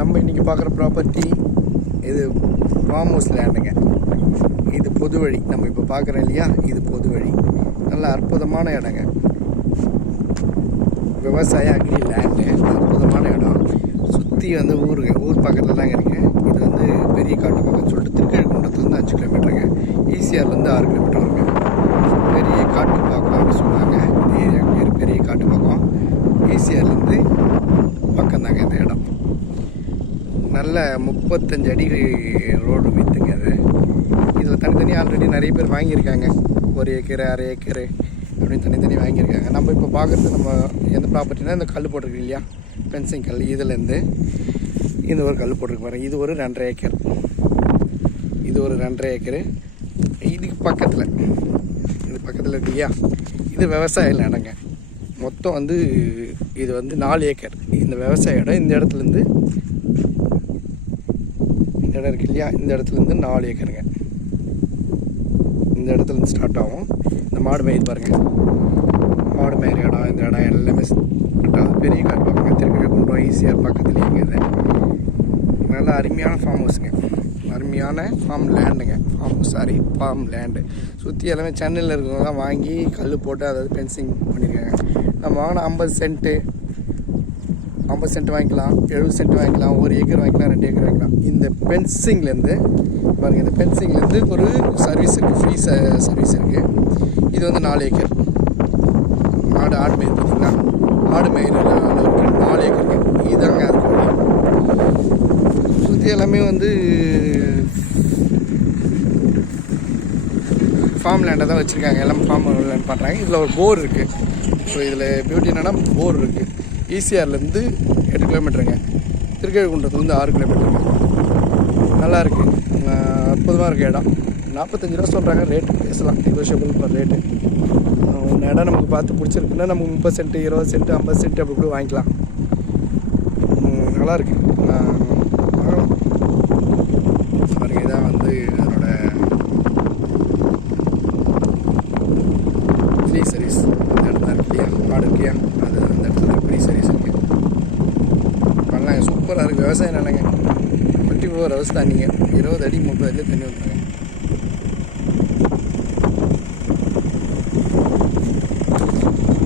நம்ம இன்றைக்கி பார்க்குற ப்ராப்பர்ட்டி இது ஃபார்ம் ஹவுஸ் லேண்டுங்க. இது பொது வழி. நம்ம இப்போ பார்க்குறோம் இல்லையா, இது பொது வழி. நல்ல அற்புதமான இடங்க. விவசாய அக்ரி லேண்டு, அற்புதமான இடம். சுற்றி வந்து ஊர் பக்கத்தில் தாங்க இருக்குது. இது வந்து பெரிய காட்டு பக்கம் சொல்லிட்டு திருக்கழுக்குன்றத்துலேருந்து 5 கிலோமீட்டருங்க. ஈசிஆர்லேருந்து 6 கிலோமீட்டர் வருங்க. பெரிய காட்டு பக்கம் அப்படின்னு சொல்லுவாங்க. இந்த ஏரியா பேர் பெரிய காட்டு பக்கம். ஈசிஆர்லேருந்து பக்கம் தாங்க இந்த இடம். நல்ல 35 அடி ரோடு வித்துங்க அது. இதில் தனித்தனியாக ஆல்ரெடி நிறைய பேர் வாங்கியிருக்காங்க. 1 ஏக்கர் 1/2 ஏக்கர் அப்படின்னு தனித்தனி வாங்கியிருக்காங்க. நம்ம இப்போ பார்க்குறது நம்ம எந்த ப்ராப்பர்ட்டினா இந்த கல் போட்டிருக்கு இல்லையா, பென்சிங் கல். இதுலேருந்து இந்த ஒரு கல் போட்டிருக்கு பாருங்கள். இது ஒரு 2.5 ஏக்கர். இது ஒரு 2.5 ஏக்கரு. இதுக்கு பக்கத்தில் இது பக்கத்தில் இருக்கு இல்லையா, இது விவசாய இடங்க. மொத்தம் வந்து இது வந்து 4 ஏக்கர் இந்த விவசாய இடம். இந்த இடத்துலேருந்து இந்த இடம் இருக்கு இல்லையா, இந்த இடத்துலேருந்து 4 ஏக்கருங்க. இந்த இடத்துலேருந்து ஸ்டார்ட் ஆகும். இந்த மாடு மேய்து பாருங்கள், மாடு மேய்கிற இடம். இந்த இடம் எல்லாமே பெரிய கார் பார்ப்பாங்க. திருக்கழுக்குன்றம் ஈசிஆர் பக்கத்துலேயேங்க. இது நல்லா அருமையான ஃபார்ம் ஹவுஸுங்க, அருமையான ஃபார்ம் லேண்டுங்க. ஃபார்ம் லேண்டு சுற்றி எல்லாமே சென்னையில் இருக்கிறவங்களாம் வாங்கி கல் போட்டு அதாவது பென்சிங் பண்ணியிருக்காங்க. நம்ம வாங்கினா 50 சென்ட் வாங்கிக்கலாம், 70 சென்ட் வாங்கிக்கலாம், 1 ஏக்கர் வாங்கிக்கலாம், 2 ஏக்கர் வாங்கிக்கலாம். இந்த பென்சிங்லேருந்து பாருங்கள், இந்த பென்சிங்லேருந்து ஒரு சர்வீஸ் இருக்குது, ஃப்ரீ சர்வீஸ் இருக்குது. இது வந்து 4 ஏக்கர். ஆடு மேய்து பார்த்தீங்களா, ஆடு மேய்கிற அளவுக்கு 4 ஏக்கருங்க. இதுதாங்க அதுக்கு சுற்றி எல்லாமே வந்து ஃபார்ம் லேண்டை தான் வச்சுருக்காங்க. எல்லாம் ஃபார்ம் லேண்ட் பண்ணுறாங்க. இதில் ஒரு போர் இருக்குது. ஸோ இதில் பியூட்டி என்னென்னா போர் இருக்குது. ஈசிஆர்லேருந்து 8 கிலோமீட்டருங்க. திருக்கழுக்குன்றத்துலேருந்து 6 கிலோமீட்டருங்க. நல்லாயிருக்கு, அற்புதமாக இருக்குது இடம். 45 ரூபா சொல்கிறாங்க ரேட்டு. பேசலாம், நெகோஷியபிள் ஃபார் ரேட்டு. ஒன்று இடம் நமக்கு பார்த்து பிடிச்சிருக்குன்னா நமக்கு 30 சென்ட் 20 சென்ட் 50 சென்ட் அப்படி கூட வாங்கிக்கலாம். நல்லாயிருக்கு, வாங்கலாம். பாருங்க, இதான் வந்து அதோட ஃப்ரீ சர்வீஸ். இந்த இடத்துல இருக்கு இல்லையா, மாடு இருக்கு இல்லையா, அது அந்த இடத்துல ஃப்ரீ சர்வீஸ் இருக்குது. பண்ணலாங்க, சூப்பராக இருக்குது. விவசாயம் நிலங்க. 24 ஹவர்ஸ் தண்ணிங்க. 20 அடி 30 அடி தண்ணி வந்துடுங்க.